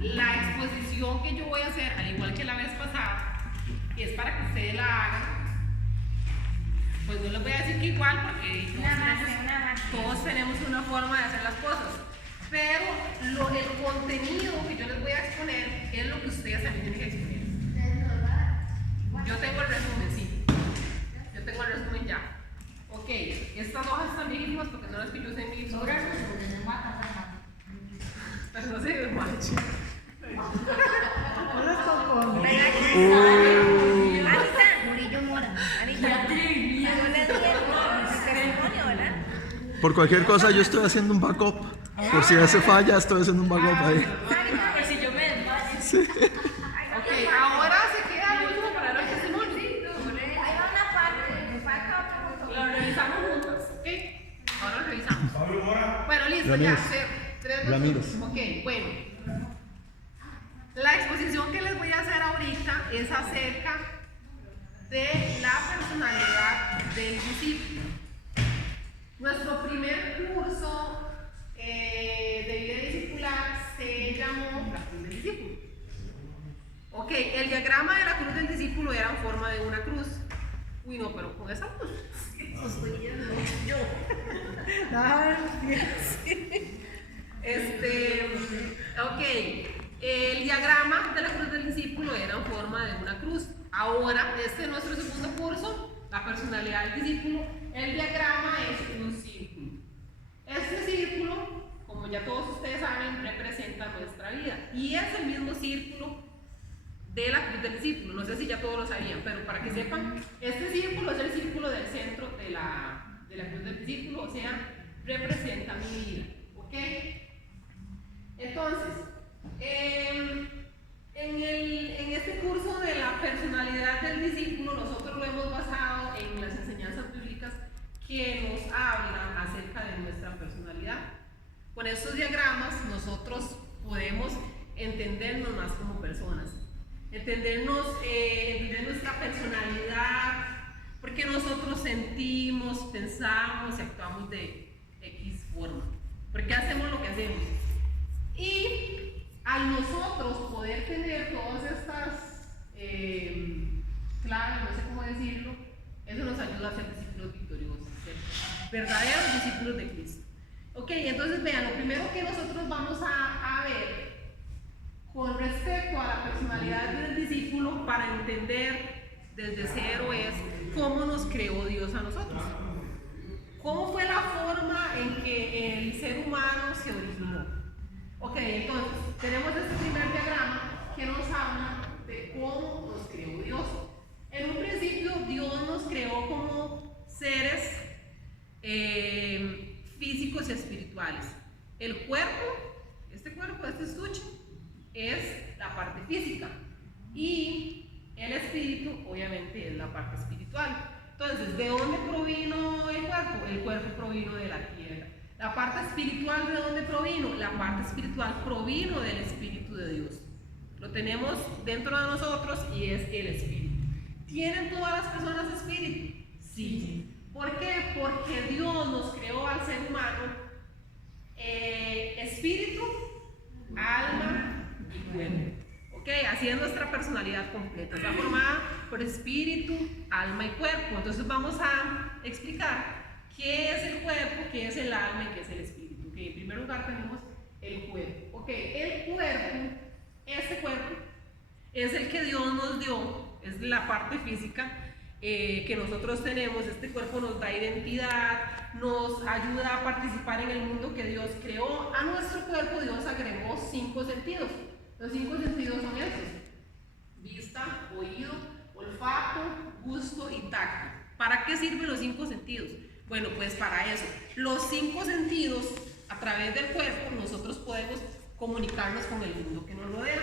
La exposición que yo voy a hacer, al igual que la vez pasada, es para que ustedes la hagan. Pues no les voy a decir que igual, porque todos tenemos una forma de hacer las cosas. Pero el contenido que yo les voy a exponer es lo que ustedes también tienen que exponer. Yo tengo el resumen, sí. Yo tengo el resumen ya. Ok, estas hojas están viejísimas porque no las que yo usé en mi libro. Pero no se ve macho. No las compongo. Murillo Mora. Por cualquier cosa yo estoy haciendo un backup. Por si hace falla, estoy haciendo un backup ahí. Por si yo me desmayo. Sí. Ok, ahora se queda el último para los testimonios. Ahí va una parte, me falta otra. Lo revisamos juntos, ¿ok? Ahora lo revisamos. Pablo Mora. Bueno, listo, Ramírez. ya. Tres Ramírez. Ok, bueno. La exposición que les voy a hacer ahorita es acerca de la personalidad del discípulo. Nuestro primer curso de vida discipular se llamó la cruz del discípulo. Ok, el diagrama de la cruz del discípulo era en forma de una cruz. Uy, no, pero con esa cruz. Yo. Ok, el diagrama de la cruz del discípulo era en forma de una cruz. Ahora, este es nuestro segundo curso, la personalidad del discípulo. El diagrama es un círculo. Este círculo, como ya todos ustedes saben, representa nuestra vida. Y es el mismo círculo de la cruz del discípulo. No sé si ya todos lo sabían, pero para que sepan, este círculo es el círculo del centro de la cruz del discípulo, o sea, representa mi vida. ¿Ok? Entonces, en este curso de la personalidad del discípulo, nosotros lo hemos basado en las enseñanzas bíblicas que nos hablan acerca de nuestra personalidad. Con estos diagramas nosotros podemos entendernos más como personas, entender nuestra personalidad, porque nosotros sentimos, pensamos y actuamos de X forma, porque hacemos lo que hacemos. Y al nosotros poder tener todas estas claves, no sé cómo decirlo, eso nos ayuda a ser discípulos victoriosos, ser verdaderos discípulos de Cristo. Ok, entonces vean, lo primero que nosotros vamos a ver con respecto a la personalidad del discípulo para entender desde cero es cómo nos creó Dios a nosotros. ¿Cómo fue la forma en que el ser humano se originó? Ok, entonces tenemos este primer diagrama que nos habla de cómo nos creó Dios. En un principio Dios nos creó como seres físicos y espirituales. El cuerpo, este estuche, es la parte física y el espíritu obviamente es la parte espiritual. Entonces, ¿de dónde provino el cuerpo? El cuerpo provino de la tierra. La parte espiritual, ¿de dónde provino? La parte espiritual provino del Espíritu de Dios. Lo tenemos dentro de nosotros y es el Espíritu. ¿Tienen todas las personas espíritu? Sí. ¿Por qué? Porque Dios nos creó al ser humano espíritu, alma y cuerpo. ¿Ok? Así es nuestra personalidad completa. Está formada por espíritu, alma y cuerpo. Entonces vamos a explicar qué es el cuerpo, qué es el alma y qué es el espíritu. ¿Okay? En primer lugar tenemos el cuerpo. ¿Ok? El cuerpo, este cuerpo, es el que Dios nos dio, es la parte física que nosotros tenemos. Este cuerpo nos da identidad, nos ayuda a participar en el mundo que Dios creó. A nuestro cuerpo Dios agregó 5 sentidos. Los 5 sentidos son estos: vista, oído, olfato, gusto y tacto. ¿Para qué sirven los 5 sentidos? Bueno, pues para eso. Los 5 sentidos, a través del cuerpo, nosotros podemos comunicarnos con el mundo que nos rodea.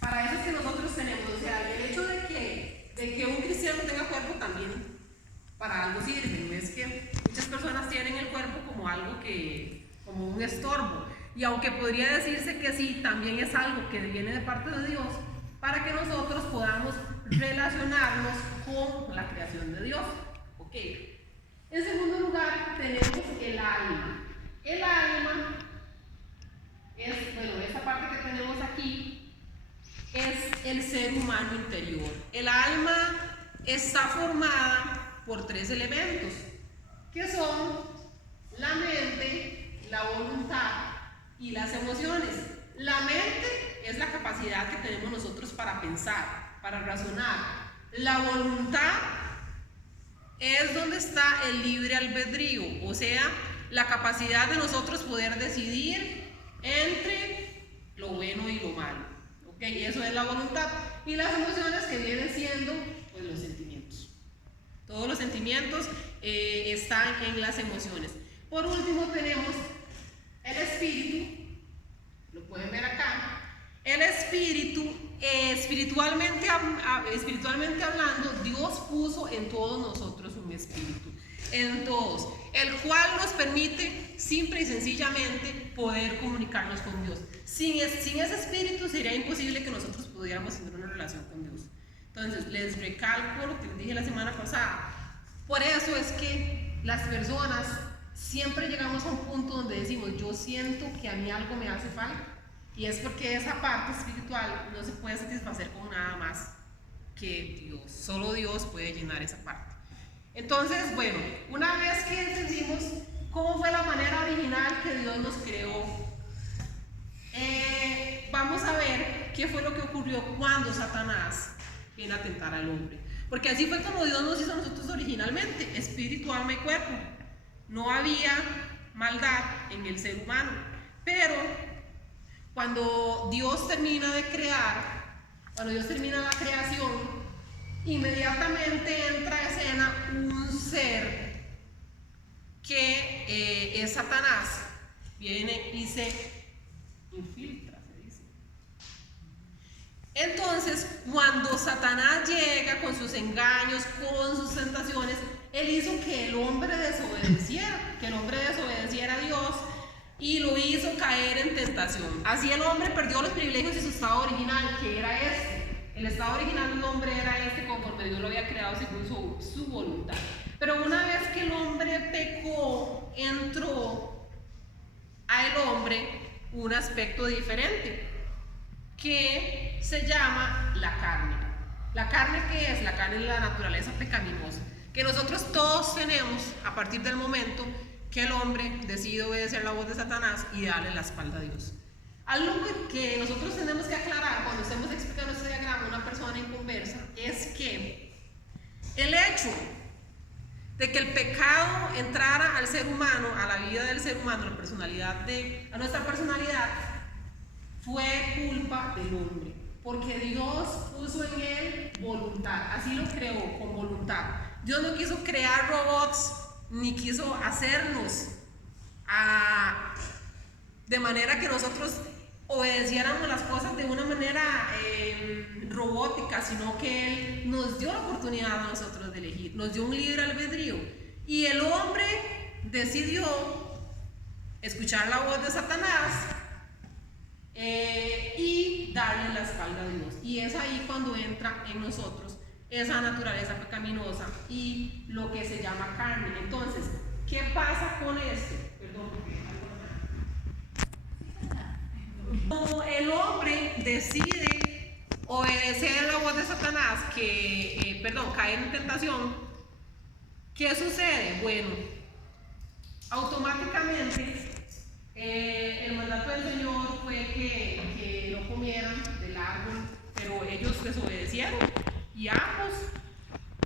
Para eso es que nosotros tenemos, o sea, el hecho de que un cristiano tenga cuerpo también para algo sirve. No es que muchas personas tienen el cuerpo como algo como un estorbo. Y aunque podría decirse que sí, también es algo que viene de parte de Dios para que nosotros podamos relacionarnos con la creación de Dios. Ok. En segundo lugar, tenemos el alma. El alma es, bueno, esta parte parte que tenemos aquí es el ser humano interior. El alma está formada por 3 elementos, que son la mente, la voluntad y las emociones. La mente es la capacidad que tenemos nosotros para pensar, para razonar. La voluntad es donde está el libre albedrío, o sea, la capacidad de nosotros poder decidir entre lo bueno y lo malo. ¿Ok? Eso es la voluntad. Y las emociones, que vienen siendo pues los sentimientos. Todos los sentimientos están en las emociones. Por último tenemos el espíritu, lo pueden ver acá. El espíritu, espiritualmente hablando, Dios puso en todos nosotros un espíritu, en todos, el cual nos permite simple y sencillamente poder comunicarnos con Dios. Sin ese espíritu sería imposible que nosotros pudiéramos tener una relación con Dios. Entonces, les recalco lo que les dije la semana pasada. Por eso es que las personas siempre llegamos a un punto donde decimos, yo siento que a mí algo me hace falta, y es porque esa parte espiritual no se puede satisfacer con nada más que Dios. Solo Dios puede llenar esa parte. Entonces, bueno, una vez que entendimos cómo fue la manera original que Dios nos creó, vamos a ver qué fue lo que ocurrió cuando Satanás viene a tentar al hombre. Porque así fue como Dios nos hizo a nosotros originalmente, espíritu, alma y cuerpo. No había maldad en el ser humano. Pero cuando Dios termina de crear, cuando Dios termina la creación, inmediatamente entra a escena un ser que es Satanás. Viene y se infiltra, se dice. Entonces, cuando Satanás llega con sus engaños, con sus tentaciones, él hizo que el hombre desobedeciera a Dios y lo hizo caer en tentación. Así el hombre perdió los privilegios de su estado original, que era este. El estado original del hombre era este, conforme Dios lo había creado según su voluntad. Pero una vez que el hombre pecó, entró al hombre un aspecto diferente, que se llama la carne. ¿La carne qué es? La carne es la naturaleza pecaminosa, que nosotros todos tenemos a partir del momento que el hombre decide obedecer la voz de Satanás y darle la espalda a Dios. Algo que nosotros tenemos que aclarar cuando estemos explicando este diagrama a una persona inconversa es que el hecho de que el pecado entrara al ser humano, a la vida del ser humano, a nuestra personalidad, fue culpa del hombre, porque Dios puso en él voluntad, así lo creó con voluntad. Dios no quiso crear robots, ni quiso hacernos de manera que nosotros obedeciéramos las cosas de una manera robótica, sino que Él nos dio la oportunidad a nosotros de elegir, nos dio un libre albedrío, y el hombre decidió escuchar la voz de Satanás y darle la espalda a Dios, y es ahí cuando entra en nosotros esa naturaleza pecaminosa y lo que se llama carne. Entonces, ¿qué pasa con esto? Como el hombre decide obedecer la voz de Satanás, cae en tentación, ¿qué sucede? Bueno, automáticamente el mandato del Señor fue que no comieran del árbol, pero ellos desobedecieron y ambos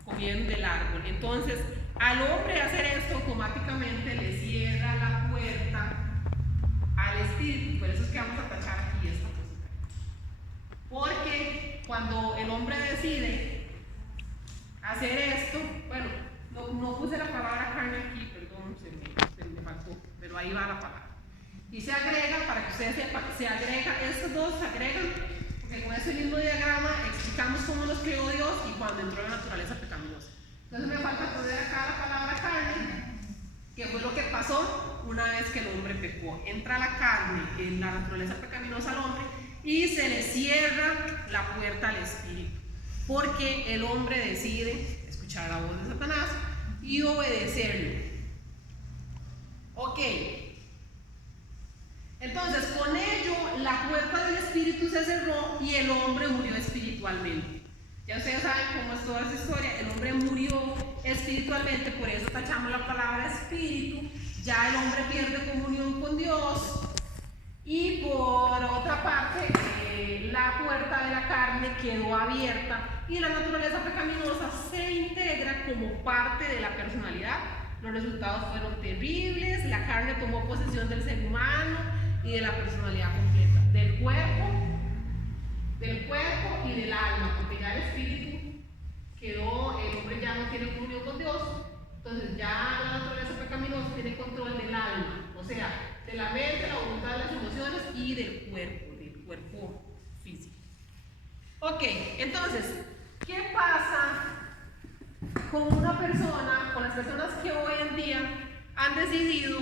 comieron del árbol. Entonces, al hombre hacer esto, automáticamente le cierra la puerta al espíritu. Por eso es que vamos a tachar aquí esta cosita, porque cuando el hombre decide hacer esto, bueno, no puse la palabra carne aquí, perdón, se me faltó, pero ahí va la palabra, y se agrega, para que ustedes sepan, estos dos se agregan, porque con ese mismo diagrama explicamos cómo nos creó Dios y cuando entró la naturaleza pecaminosa. Entonces me falta poner acá la palabra carne, que fue lo que pasó una vez que el hombre pecó. Entra la carne, en la naturaleza pecaminosa al hombre, y se le cierra la puerta al espíritu, porque el hombre decide escuchar la voz de Satanás y obedecerle. Ok, entonces con ello la puerta del espíritu se cerró y el hombre murió espiritualmente. Ya ustedes saben cómo es toda esa historia. El hombre murió espiritualmente, por eso tachamos la palabra espíritu. Ya el hombre pierde comunión con Dios. Y por otra parte, la puerta de la carne quedó abierta y la naturaleza pecaminosa se integra como parte de la personalidad. Los resultados fueron terribles. La carne tomó posesión del ser humano y de la personalidad completa, del cuerpo y del alma, porque ya el espíritu quedó, el hombre ya no tiene comunión con Dios, entonces ya la naturaleza pecaminosa tiene control del alma, o sea, de la mente, la voluntad, las emociones y del cuerpo físico. Ok, entonces, ¿qué pasa con una persona, con las personas que hoy en día han decidido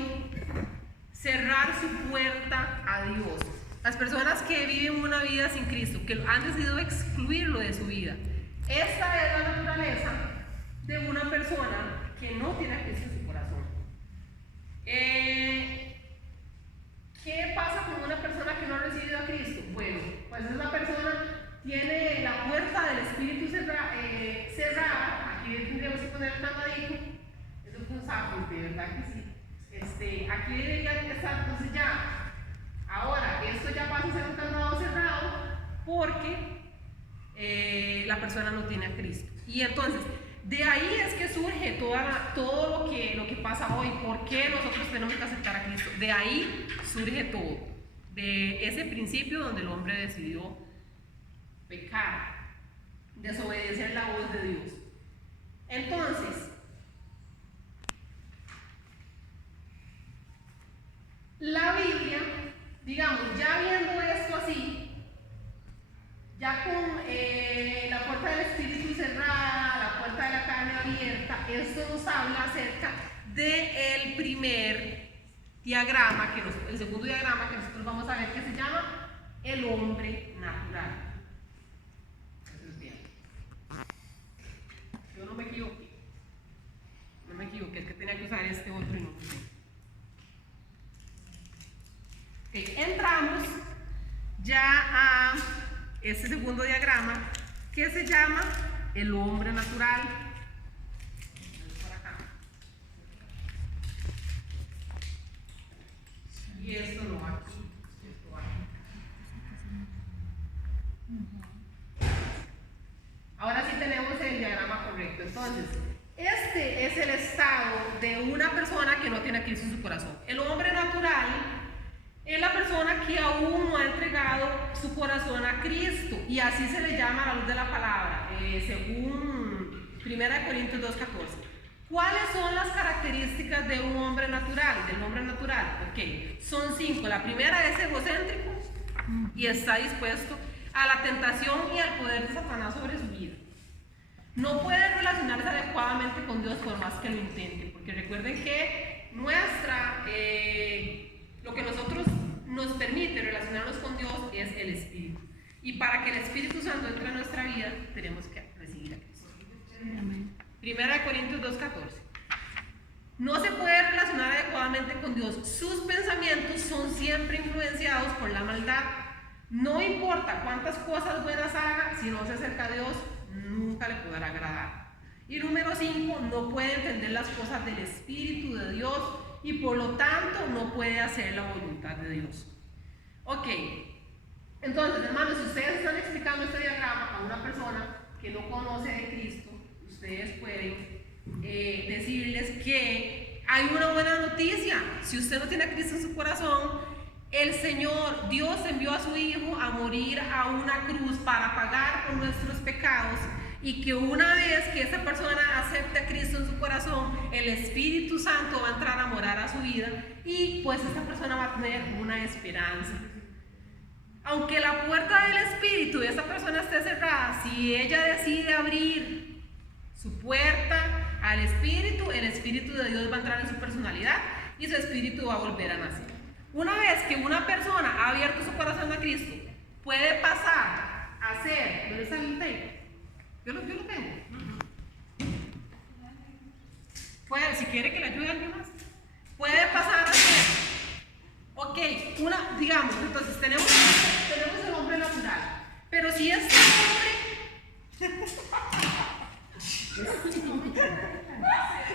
cerrar su puerta a Dios? Las personas que viven una vida sin Cristo, que han decidido excluirlo de su vida. Esta es la naturaleza de una persona que no tiene a Cristo en su corazón. ¿Qué pasa con una persona que no ha recibido a Cristo? Bueno, pues esa persona tiene la puerta del Espíritu cerrada. Aquí tendríamos que poner el candadito. Eso es un sapo, de verdad que sí. Aquí debería estar, entonces ya. Ahora, esto ya pasa a ser un candado cerrado porque la persona no tiene a Cristo. Y entonces, de ahí es que surge todo lo que pasa hoy. ¿Por qué nosotros tenemos que aceptar a Cristo? De ahí surge todo. De ese principio donde el hombre decidió pecar, desobedecer la voz de Dios. Entonces, la Biblia, digamos, ya viendo esto así, ya con la puerta del espíritu cerrada, la puerta de la carne abierta, esto nos habla acerca del primer diagrama, el segundo diagrama que nosotros vamos a ver, que se llama el hombre natural. Yo no me equivoqué, es que tenía que usar este otro y no puse. Entramos ya a este segundo diagrama que se llama el hombre natural. Por acá. Y esto no va aquí, esto va aquí. Ahora sí tenemos el diagrama correcto. Entonces, este es el estado de una persona que no tiene a Cristo en su corazón. El hombre natural es la persona que aún no ha entregado su corazón a Cristo, y así se le llama a la luz de la palabra, según 1 Corintios 2:14. ¿Cuáles son las características de un hombre natural, del hombre natural? Ok, son 5. La primera es egocéntrico y está dispuesto a la tentación y al poder de Satanás sobre su vida. No puede relacionarse adecuadamente con Dios por más que lo intente, porque recuerden que lo que nosotros nos permite relacionarnos con Dios es el Espíritu. Y para que el Espíritu Santo entre en nuestra vida, tenemos que recibir a Cristo. 1 Corintios 2:14. No se puede relacionar adecuadamente con Dios. Sus pensamientos son siempre influenciados por la maldad. No importa cuántas cosas buenas haga, si no se acerca a Dios, nunca le podrá agradar. Y número 5, no puede entender las cosas del Espíritu de Dios y por lo tanto no puede hacer la voluntad de Dios. Ok, entonces hermanos, si ustedes están explicando este diagrama a una persona que no conoce de Cristo, ustedes pueden decirles que hay una buena noticia. Si usted no tiene a Cristo en su corazón, el Señor, Dios envió a su Hijo a morir a una cruz para pagar por nuestros pecados, y que una vez que esa persona acepte a Cristo en su corazón, el Espíritu Santo va a entrar a morar a su vida, y pues esta persona va a tener una esperanza. Aunque la puerta del Espíritu de esa persona esté cerrada, si ella decide abrir su puerta al Espíritu, el Espíritu de Dios va a entrar en su personalidad y su espíritu va a volver a nacer. Una vez que una persona ha abierto su corazón a Cristo, puede pasar a ser, ¿dónde está el tape? Yo lo tengo. Puede, si quiere que le ayude a alguien más, puede pasar a ser, ok, Ok, digamos, entonces tenemos el hombre natural. Pero si este hombre...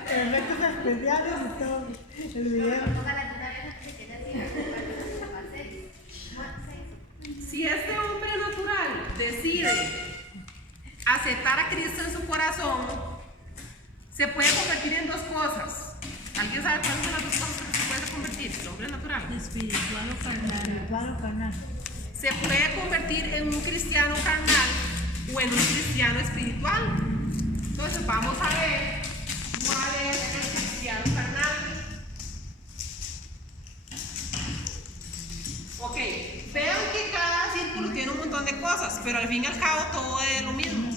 Efectos especiales y todo. El video. Si este hombre natural decide aceptar a Cristo en su corazón, se puede convertir en dos cosas. ¿Alguien sabe cuáles son las dos cosas que se puede convertir? El hombre natural. Espiritual o carnal. Espiritual o carnal. Se puede convertir en un cristiano carnal o en un cristiano espiritual. Entonces vamos a ver cuál es el cristiano carnal. Ok, vean que cada círculo tiene un montón de cosas, pero al fin y al cabo todo es lo mismo.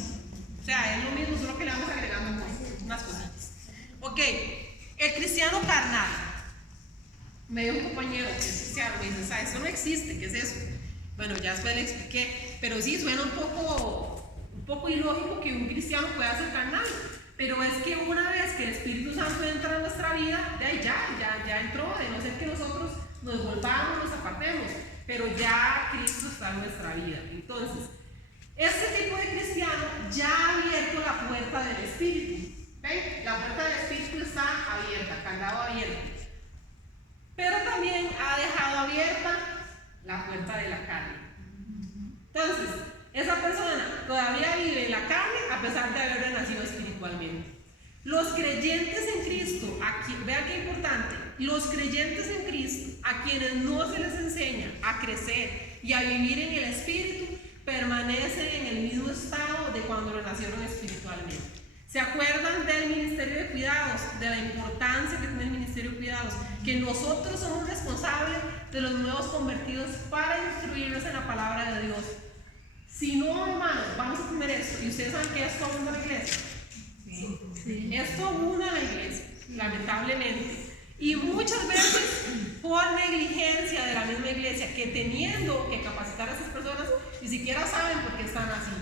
O sea, es lo mismo, solo que le vamos agregando unas cositas. Ok, el cristiano carnal. Me dio un compañero que es cristiano, me dice, ¿sabes? Eso no existe, ¿qué es eso? Bueno, ya después le expliqué, pero sí, suena un poco ilógico que un cristiano pueda ser carnal. Pero es que una vez que el Espíritu Santo entra en nuestra vida, de ahí ya entró, de no ser que nosotros nos volvamos, nos apartemos, pero ya Cristo está en nuestra vida. Entonces, este tipo de cristiano ya ha abierto la puerta del Espíritu. ¿Ven? La puerta del Espíritu está abierta, candado abierto. Pero también ha dejado abierta la puerta de la carne. Entonces, esa persona todavía vive en la carne a pesar de haber renacido espiritualmente. Los creyentes en Cristo, vean qué importante, los creyentes en Cristo, a quienes no se les enseña a crecer y a vivir en el Espíritu, permanecen en el mismo estado de cuando renacieron espiritualmente. ¿Se acuerdan del ministerio de cuidados? De la importancia que tiene el ministerio de cuidados, que nosotros somos responsables de los nuevos convertidos para instruirnos en la palabra de Dios. Si no, hermanos, vamos a tener esto. ¿Y ustedes saben que esto une a la iglesia? Sí. Esto une a la iglesia, lamentablemente. Y muchas veces por negligencia de la misma iglesia, que teniendo que capacitar a esas personas, ni siquiera saben por qué están así.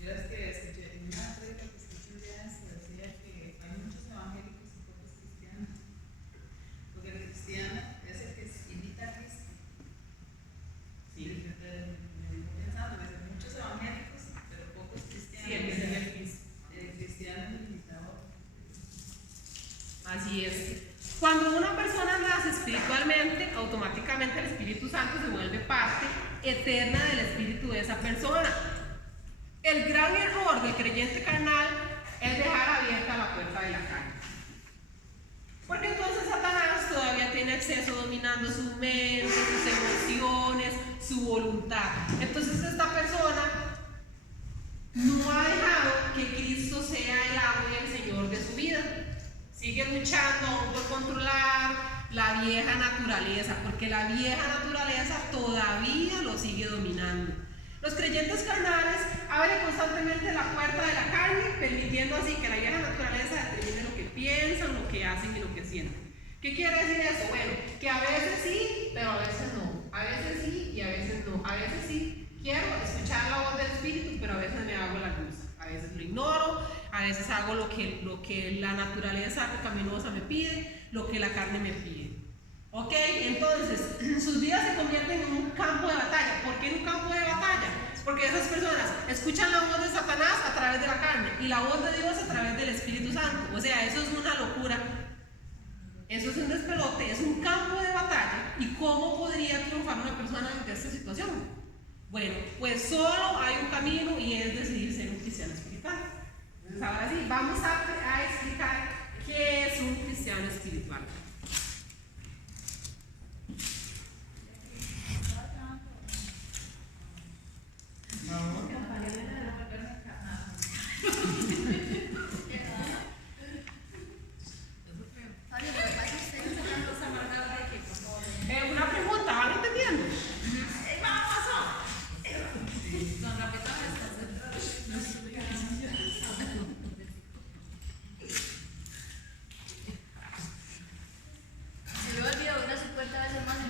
Es que escuché en una prédica que escuché un día se decía que hay muchos evangélicos y pocos cristianos. Porque el cristiano es el que imita a Cristo. Sí. Me dijo pensando, hay muchos evangélicos, pero pocos cristianos. Sí, el que sigue a Cristo. El cristiano es el imitador. Así es. Cuando una persona nace espiritualmente, automáticamente el Espíritu Santo se vuelve parte eterna del espíritu de esa persona. El gran error del creyente carnal es dejar abierta la puerta de la carne. Porque entonces Satanás todavía tiene acceso dominando su mente, sus emociones, su voluntad. Entonces esta persona no ha dejado que Cristo sea el amo y el Señor de su vida. Sigue luchando por controlar la vieja naturaleza, porque la vieja naturaleza todavía lo sigue dominando. Los creyentes carnales abren constantemente la puerta de la carne, permitiendo así que la vieja naturaleza determine lo que piensan, lo que hacen y lo que sienten. ¿Qué quiere decir eso? Bueno, que a veces sí, pero a veces no. A veces sí y a veces no. A veces sí quiero escuchar la voz del Espíritu, pero a veces me hago la luz. A veces lo ignoro, a veces hago lo que la naturaleza pecaminosa me pide, lo que la carne me pide. Ok, entonces sus vidas se convierten en un campo de batalla. ¿Por qué en un campo de batalla? Porque esas personas escuchan la voz de Satanás a través de la carne y la voz de Dios a través del Espíritu Santo. O sea, eso es una locura. Eso es un despelote, es un campo de batalla. ¿Y cómo podría triunfar una persona ante esta situación? Bueno, pues solo hay un camino y es decidir ser un cristiano espiritual. Entonces ahora sí, vamos a explicar qué es un cristiano espiritual. Una pregunta, ¿van entendiendo? Se me olvidó una 50 veces más en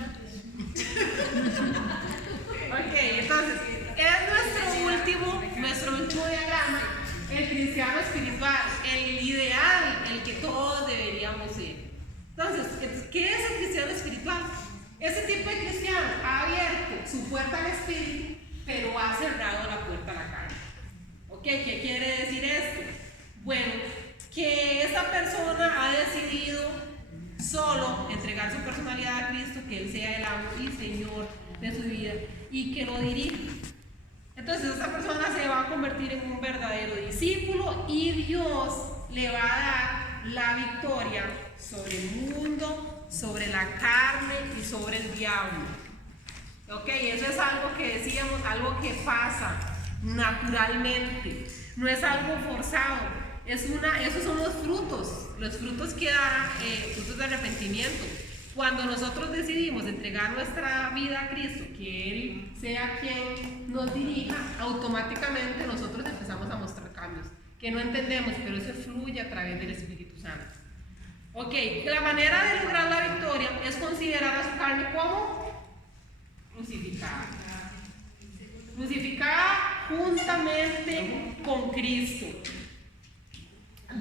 Ok, entonces, es nuestro último diagrama, el cristiano espiritual, el ideal, el que todos deberíamos ser. Entonces, ¿qué es el cristiano espiritual? Ese tipo de cristiano ha abierto su puerta al Espíritu, pero ha cerrado la puerta a la carne. ¿Ok? ¿Qué quiere decir esto? Bueno, que esa persona ha decidido solo entregar su personalidad a Cristo, que Él sea el amo y Señor de su vida y que lo dirija. Entonces esa persona se va a convertir en un verdadero discípulo y Dios le va a dar la victoria sobre el mundo, sobre la carne y sobre el diablo. Ok, eso es algo que decíamos, algo que pasa naturalmente, no es algo forzado. Esos son los frutos que dan, frutos de arrepentimiento. Cuando nosotros decidimos entregar nuestra vida a Cristo, que Él sea quien nos dirija, automáticamente nosotros empezamos a mostrar cambios que no entendemos, pero eso fluye a través del Espíritu Santo. Ok, la manera de lograr la victoria es considerar a su carne como crucificada. Crucificada juntamente con Cristo.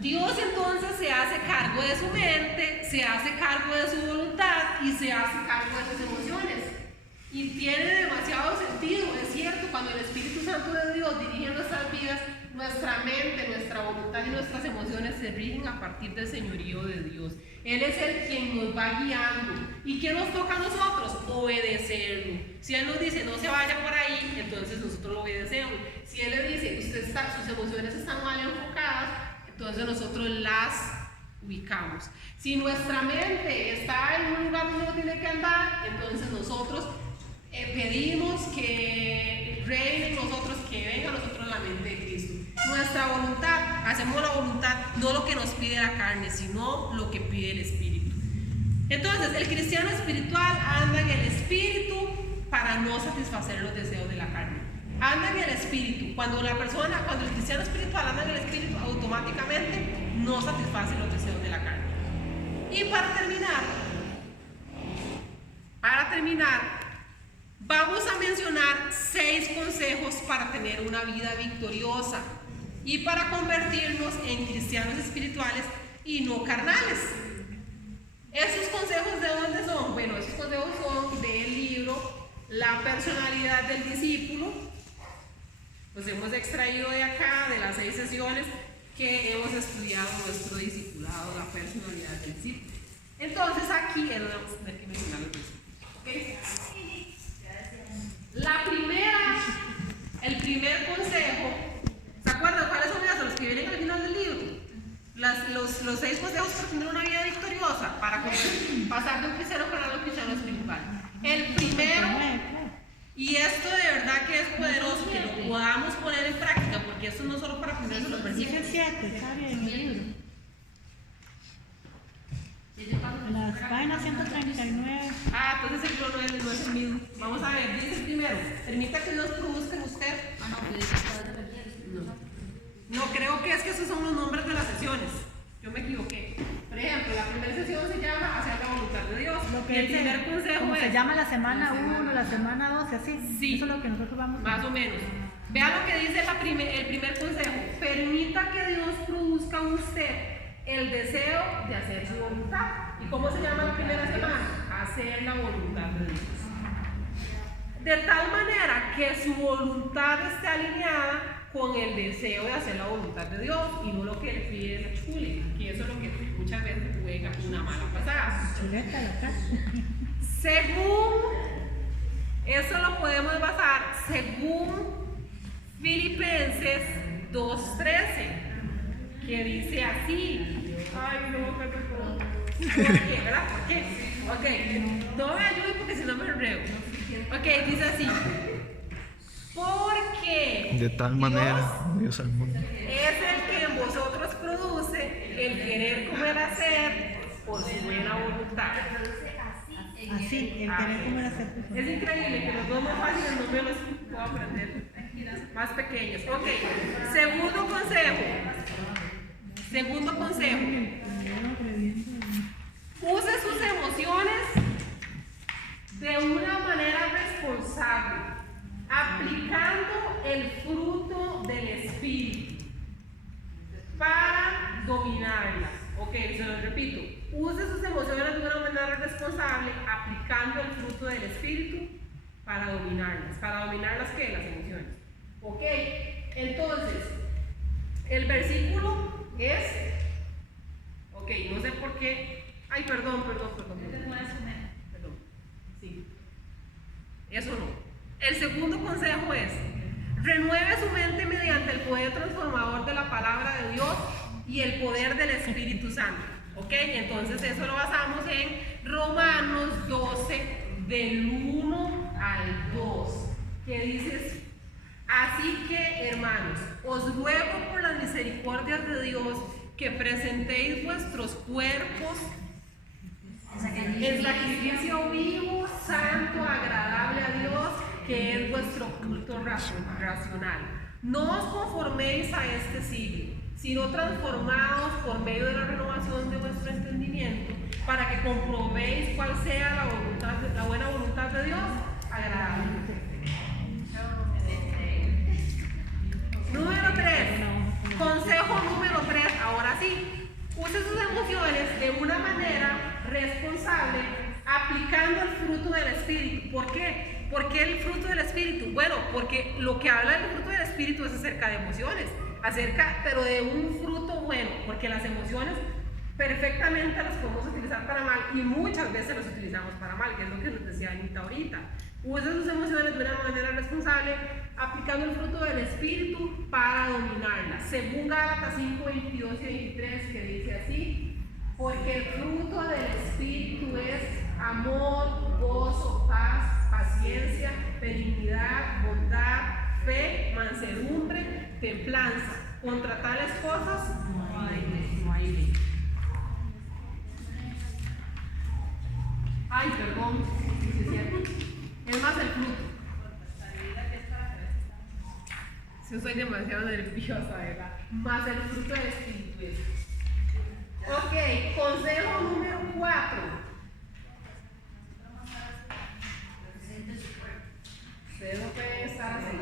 Dios entonces se hace cargo de su mente, se hace cargo de su voluntad y se hace cargo de sus emociones. Y tiene demasiado sentido, es cierto, cuando el Espíritu Santo de Dios dirige nuestras vidas, nuestra mente, nuestra voluntad y nuestras emociones se rigen a partir del señorío de Dios. Él es el quien nos va guiando. ¿Y qué nos toca a nosotros? Obedecerlo. Si Él nos dice no se vaya por ahí, entonces nosotros lo obedecemos. Si Él le dice sus emociones están mal enfocadas, entonces nosotros las ubicamos. Si nuestra mente está en un lugar donde no tiene que andar, entonces nosotros pedimos que reine en nosotros, que venga a nosotros la mente de Cristo. Nuestra voluntad, hacemos la voluntad, no lo que nos pide la carne, sino lo que pide el Espíritu. Entonces, el cristiano espiritual anda en el Espíritu para no satisfacer los deseos de la carne. Anda en el Espíritu. Cuando el cristiano espiritual anda en el Espíritu, automáticamente no satisface los deseos de la carne. Y para terminar, vamos a mencionar 6 consejos para tener una vida victoriosa y para convertirnos en cristianos espirituales y no carnales. ¿Esos consejos de dónde son? Bueno, esos consejos son del libro La personalidad del discípulo. Los hemos extraído de acá, de las 6 sesiones que hemos estudiado nuestro discipulado, la personalidad del discípulo. Entonces aquí vamos a tener que mencionar los discípulos. ¿Okay? El primer consejo, ¿se acuerdan cuáles son esos? Los que vienen al final del libro. Los 6 consejos para tener una vida victoriosa, para pasar de un cristiano carnal a un cristiano espiritual. El primero, y esto de verdad que es poderoso, que lo podamos poner en práctica, porque esto no es solo para aprender los versículos. Dice 7, ¿sabe? En el libro. En las páginas 139. Entonces el libro no es el mismo. Vamos a ver, dice primero, permita que Dios produzca en usted. No, creo que es que esos son los nombres de las sesiones. Yo me equivoqué. Por ejemplo, la primera sesión se llama Hacer la voluntad de Dios. Lo Y el primer consejo como es. se llama la semana 1, la semana 2, así. Sí. Eso es lo que nosotros vamos a Más o menos. Vea lo que dice el primer consejo. Permita que Dios produzca en usted el deseo de hacer su voluntad. ¿Y cómo se llama la primera semana? Hacer la voluntad de Dios. De tal manera que su voluntad esté alineada con el deseo de hacer la voluntad de Dios y no lo que le pide la chule, que eso es lo que muchas veces juega una mala pasada. Chuleta de acá. Según, eso lo podemos basar según Filipenses 2:13, que dice así. Ay, no me acuerdo cómo. ¿Por qué, verdad? ¿Por qué? Ok, no me ayude porque si no me enredo. Ok, dice así. Porque De tal manera, Dios al mundo. es el que en vosotros produce el querer como el hacer por su buena voluntad. Así, el querer comer hacer. Es increíble que los dos más fáciles no me los puedo aprender, más pequeños. Ok, segundo consejo. Use sus emociones de una manera responsable, aplicando el fruto del Espíritu para dominarlas. Ok, se lo repito. use sus emociones de una manera responsable, aplicando el fruto del Espíritu para dominarlas. ¿Para dominarlas qué? Las emociones. Ok, entonces, el versículo es, ok, no sé por qué, ay, perdón. Sí, eso no. El segundo consejo es, renueve su mente mediante el poder transformador de la palabra de Dios y el poder del Espíritu Santo. Ok, entonces eso lo basamos en Romanos 12, del 1 al 2, que dice: así que, hermanos, os ruego por las misericordias de Dios que presentéis vuestros cuerpos en sacrificio vivo, santo, agradable a Dios, que es vuestro culto racional. No os conforméis a este siglo, sino transformados por medio de la renovación de vuestro entendimiento, para que comprobéis cuál sea la buena voluntad de Dios, agradable. Número 3. Consejo número 3. Ahora sí, use sus emociones de una manera responsable, aplicando el fruto del Espíritu. ¿Por qué? ¿Por qué el fruto del Espíritu? Bueno, porque lo que habla del fruto del Espíritu es acerca de emociones, pero de un fruto bueno, porque las emociones perfectamente las podemos utilizar para mal y muchas veces las utilizamos para mal, que es lo que nos decía Anita ahorita. Use sus emociones de una manera responsable, aplicando el fruto del Espíritu para dominarlas. Según Gálatas 5, 22 y 23, que dice así: porque el fruto del Espíritu es amor, gozo, paz, paciencia, benignidad, bondad, fe, mansedumbre, templanza. Contra tales cosas no hay ley. Ay, perdón, sí es cierto. Es más el fruto. Si soy demasiado nerviosa, ¿verdad? Más el fruto del Espíritu es. Ok, consejo número 4. Ustedes no pueden estar así.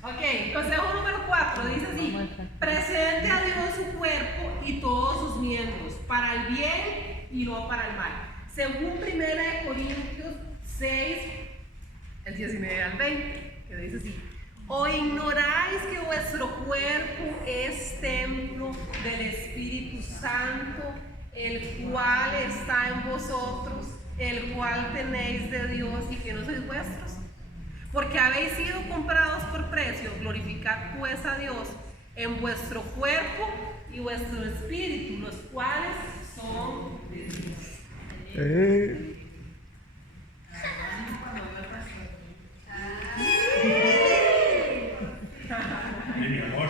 Ok, consejo número 4 dice así: presente a Dios su cuerpo y todos sus miembros, para el bien y no para el mal. Según 1 Corintios 6, el 19 al 20, que dice así: ¿o ignoráis que vuestro cuerpo es templo del Espíritu Santo, el cual está en vosotros, el cual tenéis de Dios y que no sois vuestros? Porque habéis sido comprados por precio. Glorificad pues a Dios en vuestro cuerpo y vuestro espíritu, los cuales son de Dios. Mi amor.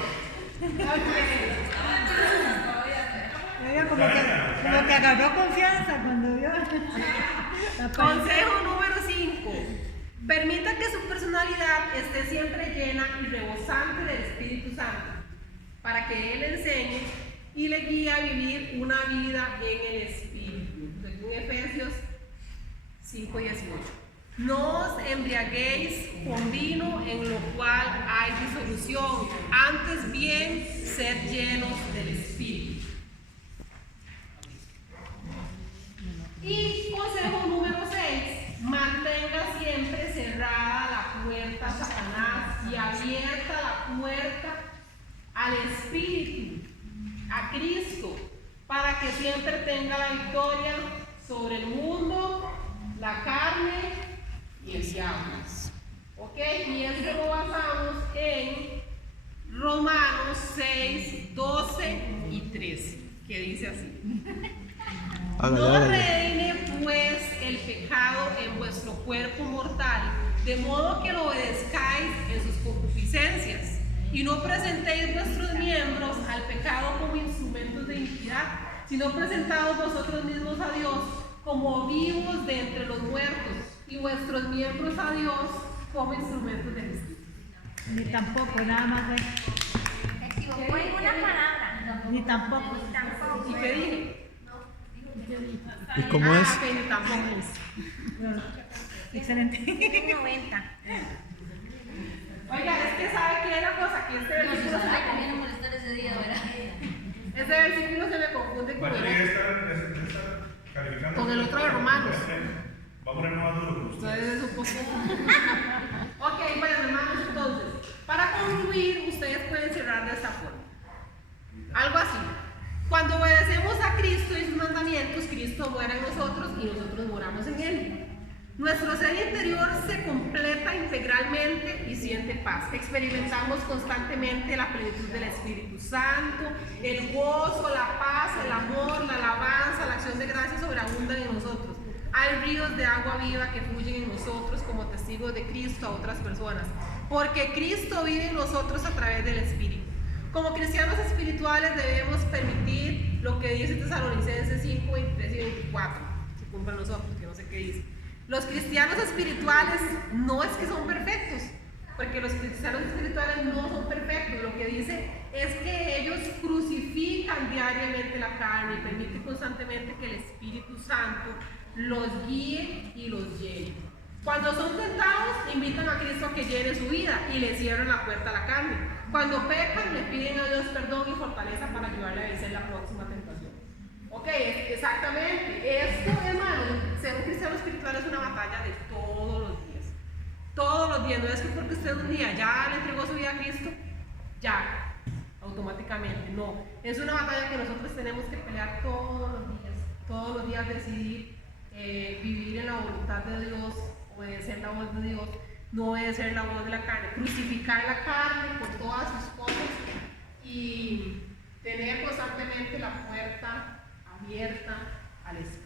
Ella como que agarró confianza cuando vio la Consejo número 5. Permita que su personalidad esté siempre llena y rebosante del Espíritu Santo, para que Él enseñe y le guíe a vivir una vida en el Espíritu. Según Efesios 5:18. No os embriaguéis con vino, en lo cual hay disolución, antes bien sed llenos del Espíritu. Y consejo número 6, mantenga siempre cerrada la puerta a Satanás y abierta la puerta al Espíritu, a Cristo, para que siempre tenga la victoria sobre el mundo, la carne y el diablo. Ok, y esto lo basamos en Romanos 6, 12 y 13, que dice así: no reine pues el pecado en vuestro cuerpo mortal, de modo que lo obedezcáis en sus concupiscencias, y no presentéis vuestros miembros al pecado como instrumentos de iniquidad, sino presentaos vosotros mismos a Dios como vivos de entre los muertos, y vuestros miembros a Dios como instrumentos de justicia. Ni tampoco, nada más de. Se equivocó en una palabra. Ni tampoco. ¿Y qué dije? ¿Y cómo es? Ok, ni tampoco. Excelente. 90. Oiga, es que sabe que hay una cosa que este versículo se Ay, también me molestar ese día, ¿verdad? Ese versículo se me confunde con Vaya, el está calificando. Con el otro de Romanos. Va a poner más duro con ustedes. Entonces es un poco. Ok, bueno, hermanos, entonces, para concluir, ustedes pueden cerrar de esta forma. Algo así. Cuando obedecemos a Cristo y sus mandamientos, Cristo muere en nosotros y nosotros moramos en Él. Nuestro ser interior se completa integralmente y siente paz. Experimentamos constantemente la plenitud del Espíritu Santo, el gozo, la paz, el amor, la alabanza, la acción de gracias sobreabundan en nosotros. Hay ríos de agua viva que fluyen en nosotros como testigos de Cristo a otras personas, porque Cristo vive en nosotros a través del Espíritu. Como cristianos espirituales debemos permitir lo que dice Tesalonicenses 5, 23 y 24. Si cumplan los ojos, que no sé qué dice. Los cristianos espirituales no es que son perfectos, porque los cristianos espirituales no son perfectos. Lo que dice es que ellos crucifican diariamente la carne y permiten constantemente que el Espíritu Santo los guíe y los llene. Cuando son tentados, invitan a Cristo a que llene su vida y le cierran la puerta a la carne. Cuando pecan, le piden a Dios perdón y fortaleza para ayudarle a vencer la próxima tentación. Ok, exactamente. Esto, hermano, ser un cristiano espiritual es una batalla de todos los días. Todos los días. No es que porque usted un día ya le entregó su vida a Cristo, ya, automáticamente. No. Es una batalla que nosotros tenemos que pelear todos los días. Todos los días decidir vivir en la voluntad de Dios, obedecer la voz de Dios, no obedecer la voz de la carne, crucificar la carne con todas sus cosas y tener constantemente la puerta abierta al Espíritu.